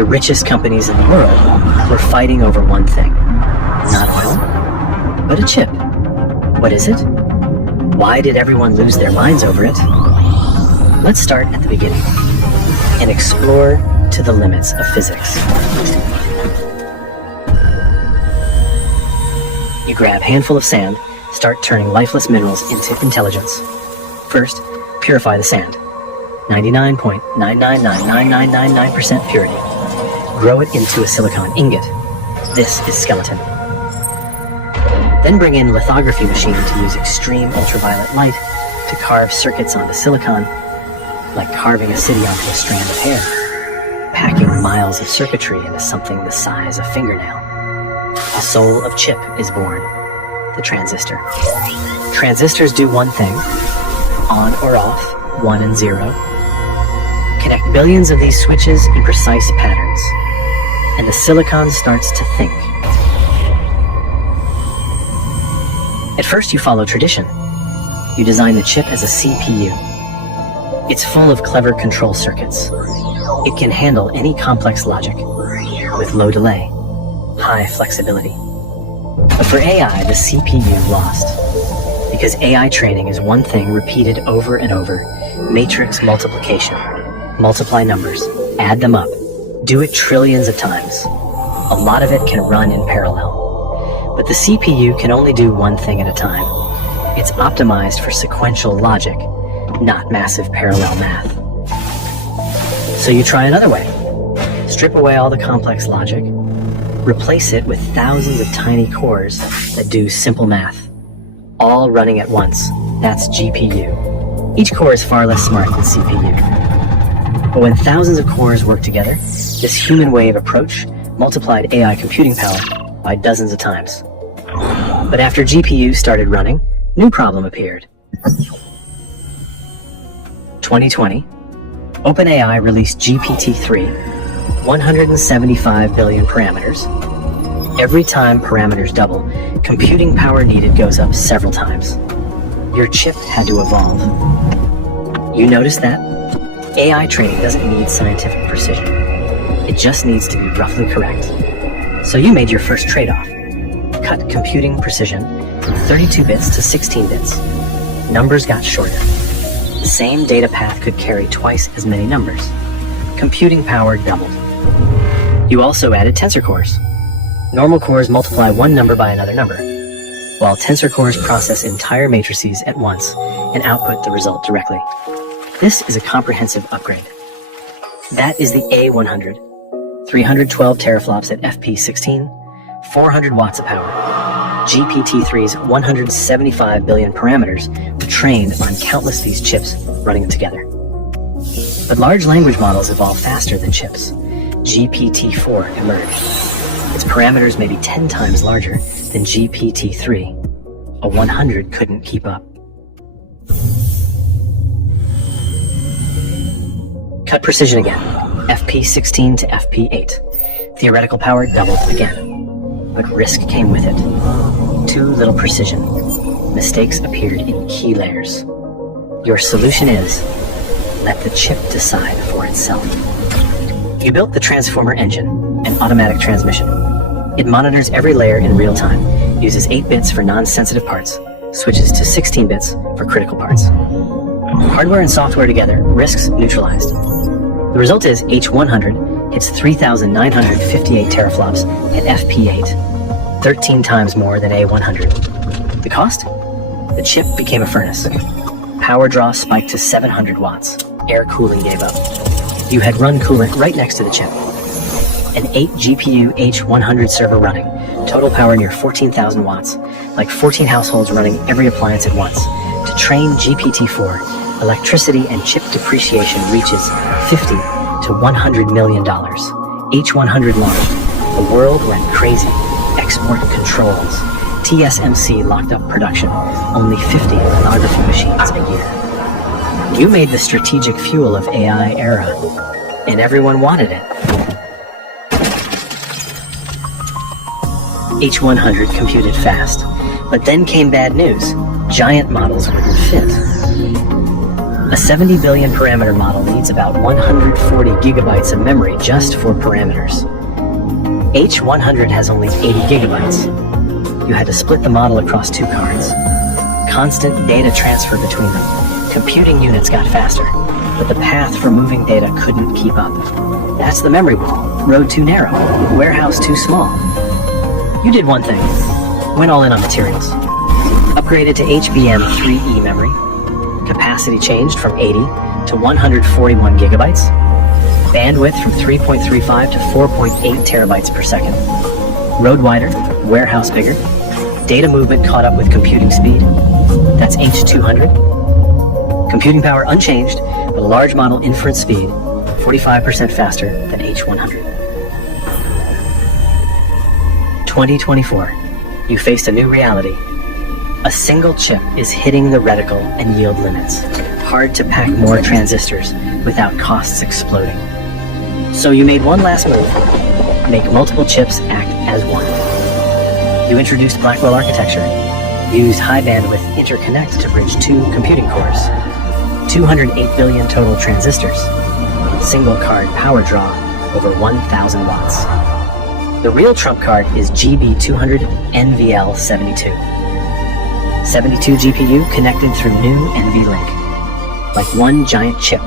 The richest companies in the world were fighting over one thing. Not oil, but a chip. What is it? Why did everyone lose their minds over it? Let's start at the beginning and explore to the limits of physics. You grab a handful of sand, start turning lifeless minerals into intelligence. First, purify the sand. 99.9999999% purity. Grow it into a silicon ingot. This is skeleton. Then bring in lithography machine to use extreme ultraviolet light to carve circuits onto silicon, like carving a city onto a strand of hair, packing miles of circuitry into something the size of fingernail. The soul of chip is born, the transistor. Transistors do one thing, on or off, 1 and 0. Connect billions of these switches in precise patterns, and the silicon starts to think. At first you follow tradition. You design the chip as a CPU. It's full of clever control circuits. It can handle any complex logic with low delay, high flexibility. But for AI, the CPU lost. Because AI training is one thing repeated over and over. Matrix multiplication. Multiply numbers, add them up, do it trillions of times. A lot of it can run in parallel. But the CPU can only do one thing at a time. It's optimized for sequential logic, not massive parallel math. So you try another way. Strip away all the complex logic, replace it with thousands of tiny cores that do simple math, all running at once. That's GPU. Each core is far less smart than CPU. But when thousands of cores work together, this human wave approach multiplied AI computing power by dozens of times. But after GPU started running, new problem appeared. 2020, OpenAI released GPT-3, 175 billion parameters. Every time parameters double, computing power needed goes up several times. Your chip had to evolve. You noticed that? AI training doesn't need scientific precision. It just needs to be roughly correct. So you made your first trade-off. Cut computing precision from 32 bits to 16 bits. Numbers got shorter. The same data path could carry twice as many numbers. Computing power doubled. You also added tensor cores. Normal cores multiply one number by another number, while tensor cores process entire matrices at once and output the result directly. This is a comprehensive upgrade. That is the A100, 312 teraflops at FP16, 400 watts of power. GPT-3's 175 billion parameters were trained on countless of these chips running together. But large language models evolve faster than chips. GPT-4 emerged. Its parameters may be 10 times larger than GPT-3. A 100 couldn't keep up. Cut precision again, FP16 to FP8. Theoretical power doubled again. But risk came with it. Too little precision. Mistakes appeared in key layers. Your solution is, let the chip decide for itself. You built the transformer engine, an automatic transmission. It monitors every layer in real time, uses 8 bits for non-sensitive parts, switches to 16 bits for critical parts. Hardware and software together, risks neutralized. The result is H100 hits 3,958 teraflops at FP8, 13 times more than A100. The cost? The chip became a furnace. Power draw spiked to 700 watts. Air cooling gave up. You had run coolant right next to the chip. An 8 GPU H100 server running, total power near 14,000 watts, like 14 households running every appliance at once. To train GPT-4, electricity and chip depreciation reaches $50 to $100 million. H100 launched. The world went crazy. Export controls. TSMC locked up production. Only 50 lithography machines a year. You made the strategic fuel of AI era, and everyone wanted it. H100 computed fast, but then came bad news. Giant models wouldn't fit. A 70 billion parameter model needs about 140 gigabytes of memory just for parameters. H100 has only 80 gigabytes. You had to split the model across 2 cards. Constant data transfer between them. Computing units got faster, but the path for moving data couldn't keep up. That's the memory wall. Road too narrow. Warehouse too small. You did one thing. Went all in on materials. Upgraded to HBM3E memory. Capacity changed from 80 to 141 gigabytes. Bandwidth from 3.35 to 4.8 terabytes per second. Road wider, warehouse bigger. Data movement caught up with computing speed. That's H200. Computing power unchanged, but a large model inference speed, 45% faster than H100. 2024. You faced a new reality. A single chip is hitting the reticle and yield limits. Hard to pack more transistors without costs exploding. So you made one last move. Make multiple chips act as one. You introduced Blackwell architecture. Used high bandwidth interconnect to bridge 2 computing cores. 208 billion total transistors. Single card power draw over 1,000 watts. The real trump card is GB200 NVL72. 72 GPU connected through new NVLink. Like one giant chip.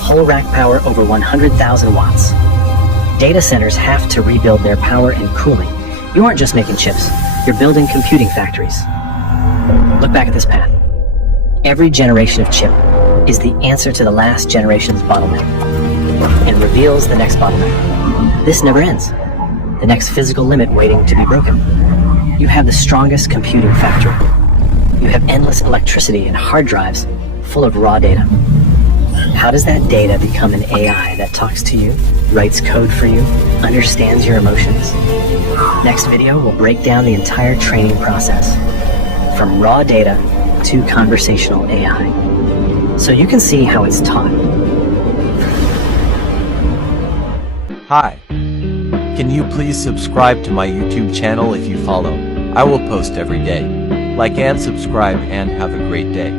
Whole rack power over 100,000 watts. Data centers have to rebuild their power and cooling. You aren't just making chips, you're building computing factories. Look back at this path. Every generation of chip is the answer to the last generation's bottleneck and reveals the next bottleneck. This never ends. The next physical limit waiting to be broken. You have the strongest computing factory. You have endless electricity and hard drives full of raw data. How does that data become an AI that talks to you, writes code for you, understands your emotions? Next video will break down the entire training process, from raw data to conversational AI, so you can see how it's taught. Hi. Can you please subscribe to my YouTube channel if you follow? I will post every day. Like and subscribe and have a great day.